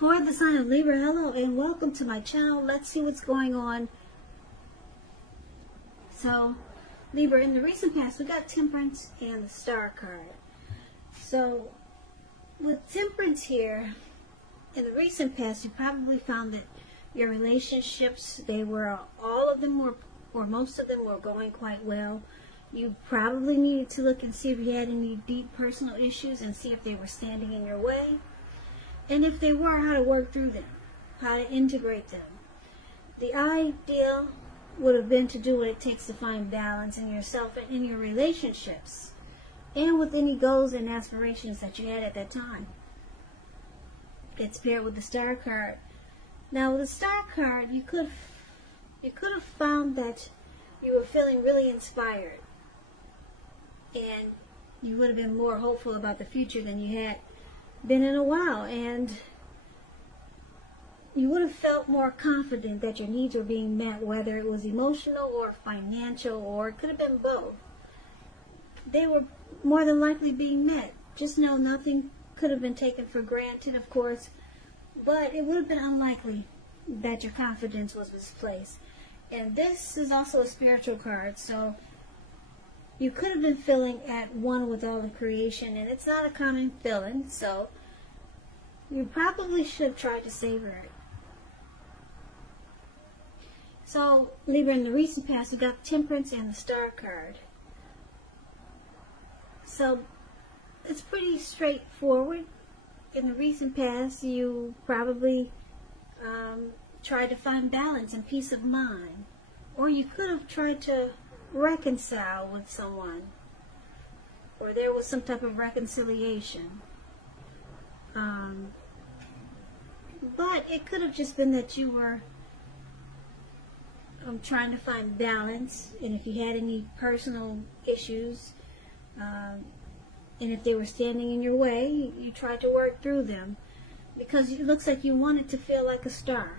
For the sign of Libra, hello and welcome to my channel. Let's see what's going on. So, Libra, in the recent past, we got Temperance and the Star card. So, with Temperance here, in the recent past, you probably found that your relationships, all of them were, or most of them were going quite well. You probably needed to look and see if you had any deep personal issues and see if they were standing in your way. And if they were, how to work through them, how to integrate them. The ideal would have been to do what it takes to find balance in yourself and in your relationships, and with any goals and aspirations that you had at that time. It's paired with the Star card. Now, with the Star card, you could have found that you were feeling really inspired, and you would have been more hopeful about the future than you had been in a while, and you would have felt more confident that your needs were being met, whether it was emotional or financial, or it could have been both. They were more than likely being met. Just know nothing could have been taken for granted, of course, but it would have been unlikely that your confidence was misplaced. And this is also a spiritual card, so you could have been feeling at one with all of creation, and it's not a common feeling, so you probably should have tried to savor it. So, Libra, in the recent past, you got Temperance and the Star card. So, it's pretty straightforward. In the recent past, you probably tried to find balance and peace of mind. Or you could have tried to reconcile with someone, or there was some type of reconciliation, but it could have just been that you were trying to find balance, and if you had any personal issues, and if they were standing in your way, you tried to work through them, because it looks like you wanted to feel like a star.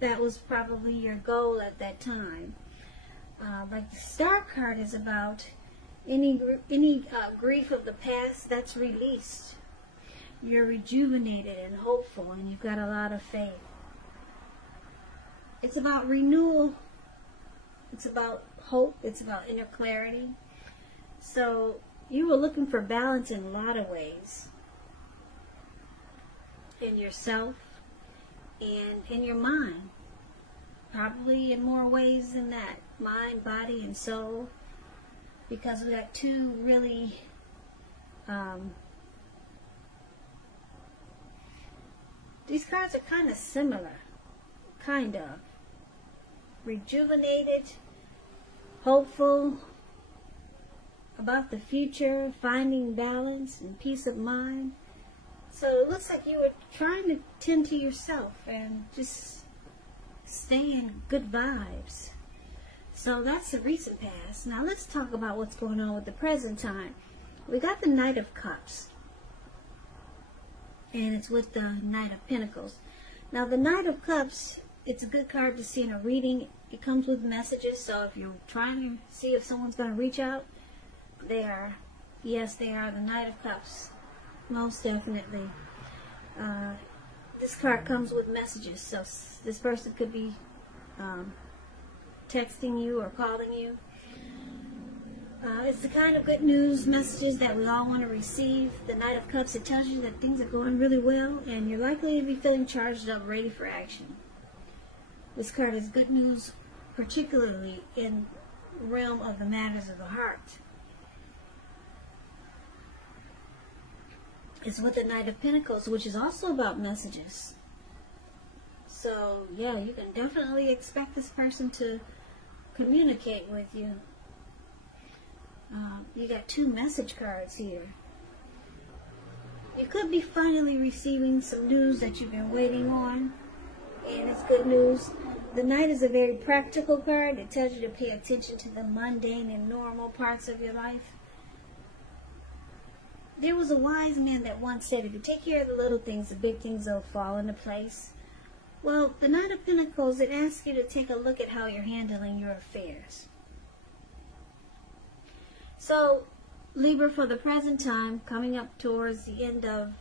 That was probably your goal at that time. Like the Star card is about any grief of the past that's released. You're rejuvenated and hopeful, and you've got a lot of faith. It's about renewal. It's about hope. It's about inner clarity. So you were looking for balance in a lot of ways. In yourself and in your mind. Probably in more ways than that. Mind, body, and soul. Because we got two really these cards are kind of similar. Kind of. Rejuvenated, hopeful, about the future, finding balance and peace of mind. So it looks like you were trying to tend to yourself and just stay in good vibes. So that's the recent past. Now let's talk about what's going on with the present time. We got the Knight of Cups, and it's with the Knight of Pentacles. Now the Knight of Cups, it's a good card to see in a reading. It comes with messages, so if you're trying to see if someone's going to reach out, they are. Yes, they are the Knight of Cups. Most definitely. This card comes with messages, so this person could be texting you or calling you. It's the kind of good news messages that we all want to receive. The Knight of Cups, it tells you that things are going really well, and you're likely to be feeling charged up, ready for action. This card is good news, particularly in the realm of the matters of the heart. It's with the Knight of Pentacles, which is also about messages. So, yeah, you can definitely expect this person to communicate with you. You got two message cards here. You could be finally receiving some news that you've been waiting on, and it's good news. The Knight is a very practical card. It tells you to pay attention to the mundane and normal parts of your life. There was a wise man that once said, if you take care of the little things, the big things will fall into place. Well, the Knight of Pentacles, it asks you to take a look at how you're handling your affairs. So, Libra, for the present time, coming up towards the end of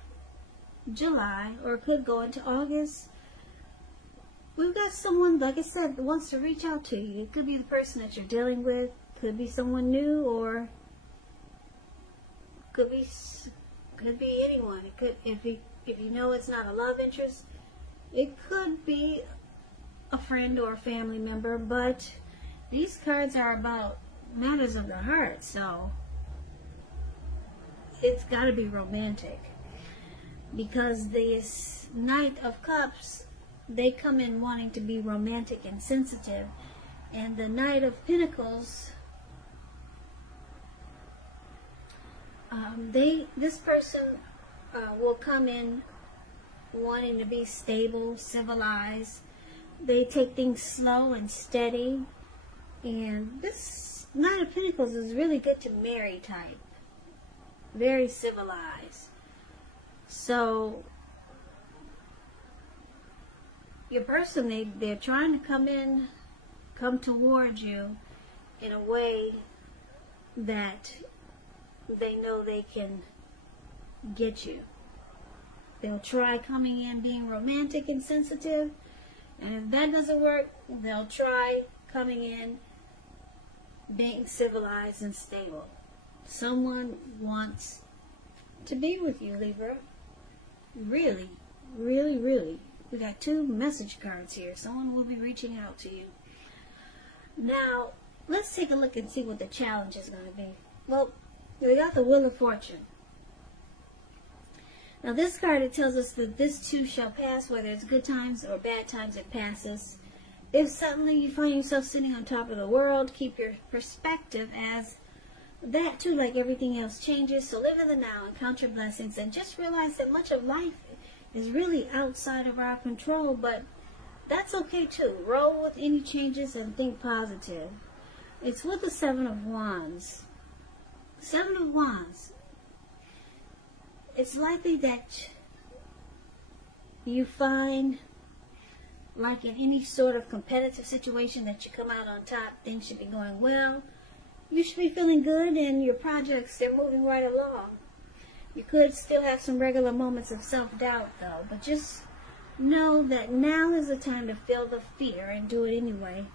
July, or it could go into August. We've got someone, like I said, that wants to reach out to you. It could be the person that you're dealing with, could be someone new, or could be anyone. It could, if you know it's not a love interest, it could be a friend or a family member. But these cards are about matters of the heart, so it's got to be romantic, because this Knight of Cups, they come in wanting to be romantic and sensitive, and the Knight of Pentacles, this person will come in wanting to be stable, civilized. They take things slow and steady, and this Knight of Pentacles is really good to marry type, very civilized. So your person, they're trying to come towards you in a way that they know they can get you. They'll try coming in being romantic and sensitive, and if that doesn't work, they'll try coming in being civilized and stable. Someone wants to be with you, Libra. Really, really, really. We got 2 message cards here. Someone will be reaching out to you. Now, let's take a look and see what the challenge is going to be. Well, we got the Wheel of Fortune. Now, this card, it tells us that this too shall pass. Whether it's good times or bad times, it passes. If suddenly you find yourself sitting on top of the world, keep your perspective as that too, like everything else, changes. So live in the now and count your blessings, and just realize that much of life is really outside of our control, but that's okay too. Roll with any changes and think positive. It's with the 7 of Wands. 7 of Wands. It's likely that you find, like in any sort of competitive situation, that you come out on top. Things should be going well. You should be feeling good, and your projects, they're moving right along. You could still have some regular moments of self-doubt, though, but just know that now is the time to feel the fear and do it anyway.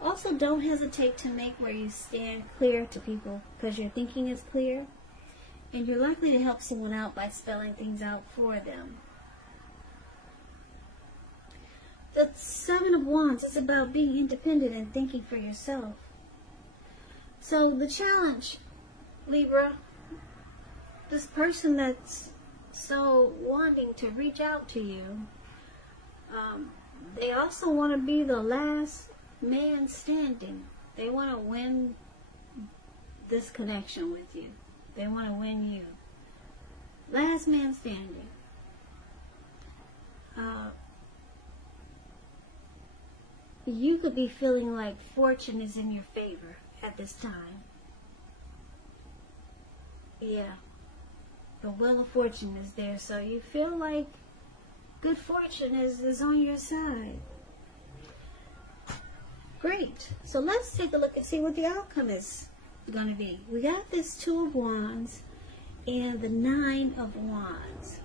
Also, don't hesitate to make where you stand clear to people, because your thinking is clear, and you're likely to help someone out by spelling things out for them. The 7 of Wands is about being independent and thinking for yourself. So the challenge, Libra, this person that's so wanting to reach out to you, they also want to be the last man standing. They want to win this connection with you. They want to win you. Last man standing. You could be feeling like fortune is in your favor at this time. Yeah. The Wheel of Fortune is there, so you feel like good fortune is on your side. Great. So let's take a look and see what the outcome is going to be. We got this 2 of Wands and the 9 of Wands.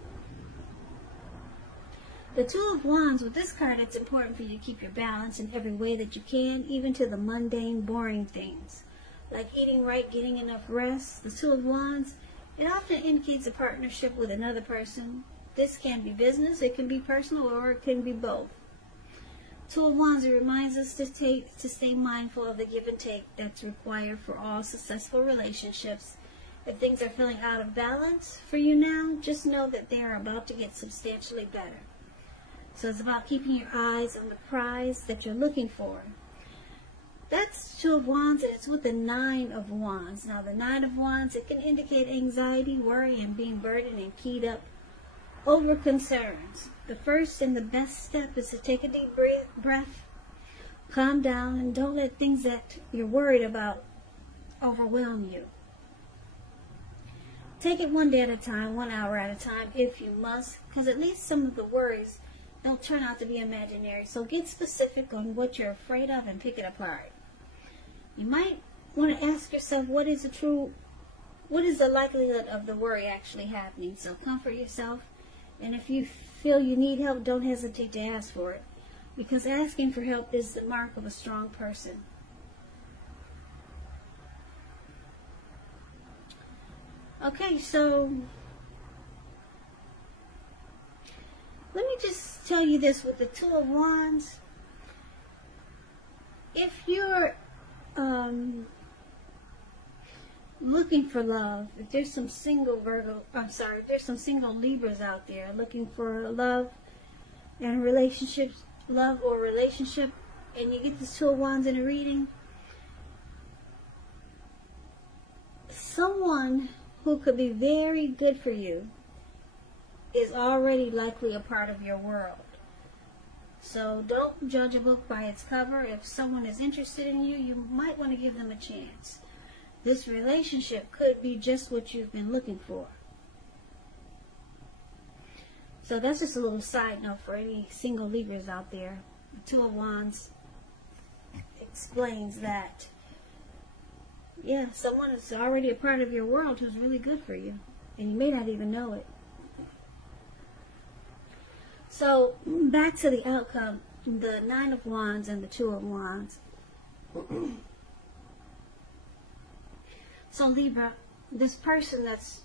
The 2 of Wands, with this card, it's important for you to keep your balance in every way that you can, even to the mundane, boring things, like eating right, getting enough rest. The 2 of Wands, it often indicates a partnership with another person. This can be business, it can be personal, or it can be both. 2 of Wands, it reminds us to stay mindful of the give and take that's required for all successful relationships. If things are feeling out of balance for you now, just know that they are about to get substantially better. So it's about keeping your eyes on the prize that you're looking for. That's 2 of Wands, and it's with the 9 of Wands. Now, the 9 of Wands, it can indicate anxiety, worry, and being burdened and keyed up over concerns. The first and the best step is to take a deep breath, calm down, and don't let things that you're worried about overwhelm you. Take it one day at a time, 1 hour at a time, if you must, because at least some of the worries don't turn out to be imaginary. So get specific on what you're afraid of and pick it apart. You might want to ask yourself, what is the likelihood of the worry actually happening? So comfort yourself And if you feel you need help, don't hesitate to ask for it, because asking for help is the mark of a strong person. Okay, so let me just tell you this with the Two of Wands. If you're looking for love, if there's some single if there's some single Libras out there looking for love and relationships, love or relationship, and you get this Two of Wands in a reading, someone who could be very good for you is already likely a part of your world. So don't judge a book by its cover. If someone is interested in you, you might want to give them a chance. This relationship could be just what you've been looking for. So that's just a little side note for any single Libras out there. The Two of Wands explains that. Yeah, someone is already a part of your world who's really good for you, and you may not even know it. So, back to the outcome, the Nine of Wands and the Two of Wands. So, Libra, this person that's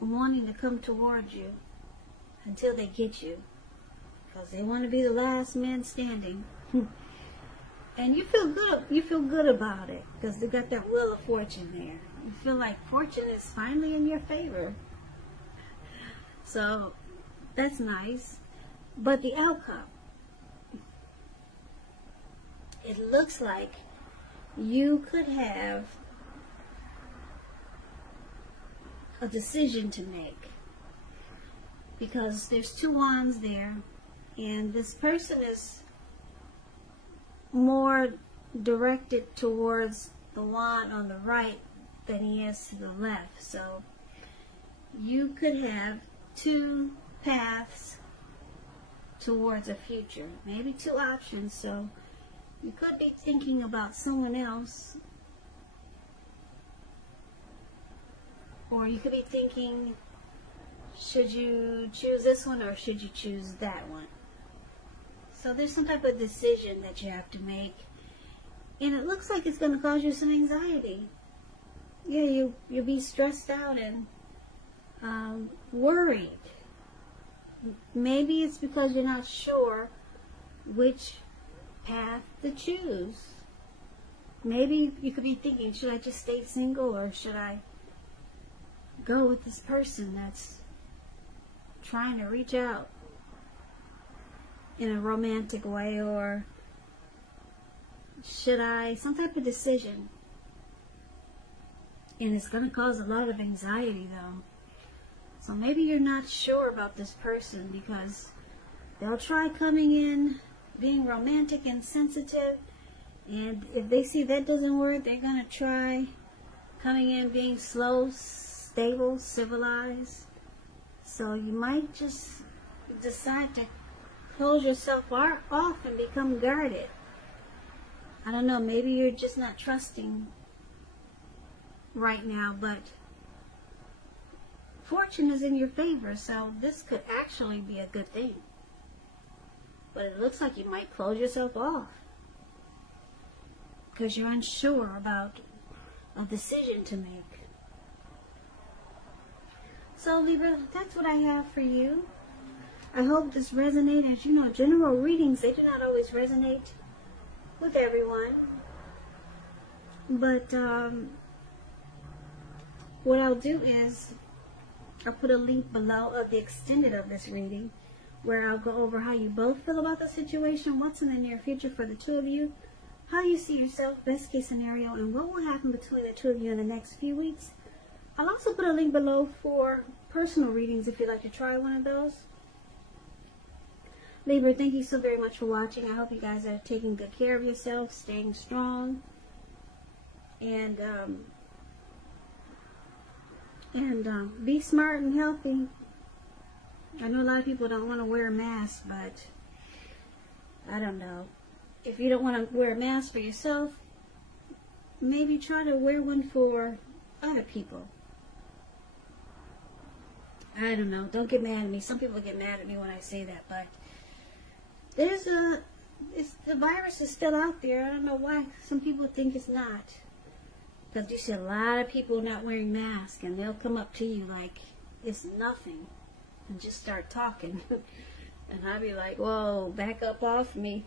wanting to come towards you until they get you, because they want to be the last man standing. And you feel good about it, because they got that Wheel of Fortune there. You feel like fortune is finally in your favor. So, that's nice. But the outcome, it looks like you could have a decision to make, because there's two wands there, and this person is more directed towards the wand on the right than he is to the left. So you could have two paths towards a future, maybe two options. So you could be thinking about someone else, or you could be thinking, should you choose this one or should you choose that one? So there's some type of decision that you have to make, and it looks like it's going to cause you some anxiety. Yeah, you'll be stressed out and worried. Maybe it's because you're not sure which path to choose. Maybe you could be thinking, should I just stay single, or should I go with this person that's trying to reach out in a romantic way, or should I, some type of decision. And it's going to cause a lot of anxiety though. So maybe you're not sure about this person, because they'll try coming in being romantic and sensitive, and if they see that doesn't work, they're going to try coming in being slow, stable, civilized. So you might just decide to close yourself off and become guarded. I don't know, maybe you're just not trusting right now, but fortune is in your favor, so this could actually be a good thing. But it looks like you might close yourself off because you're unsure about a decision to make. So Libra, that's what I have for you. I hope this resonates. As you know, general readings, they do not always resonate with everyone. But what I'll do is I'll put a link below of the extended of this reading, where I'll go over how you both feel about the situation, what's in the near future for the two of you, how you see yourself, best case scenario, and what will happen between the two of you in the next few weeks. I'll also put a link below for personal readings if you'd like to try one of those. Libra, thank you so very much for watching. I hope you guys are taking good care of yourself, staying strong, and be smart and healthy. I know a lot of people don't want to wear a mask, but I don't know. If you don't want to wear a mask for yourself, maybe try to wear one for other people. I don't know. Don't get mad at me. Some people get mad at me when I say that, but the virus is still out there. I don't know why some people think it's not. Because you see a lot of people not wearing masks, and they'll come up to you like it's nothing and just start talking. And I'll be like, whoa, back up off me.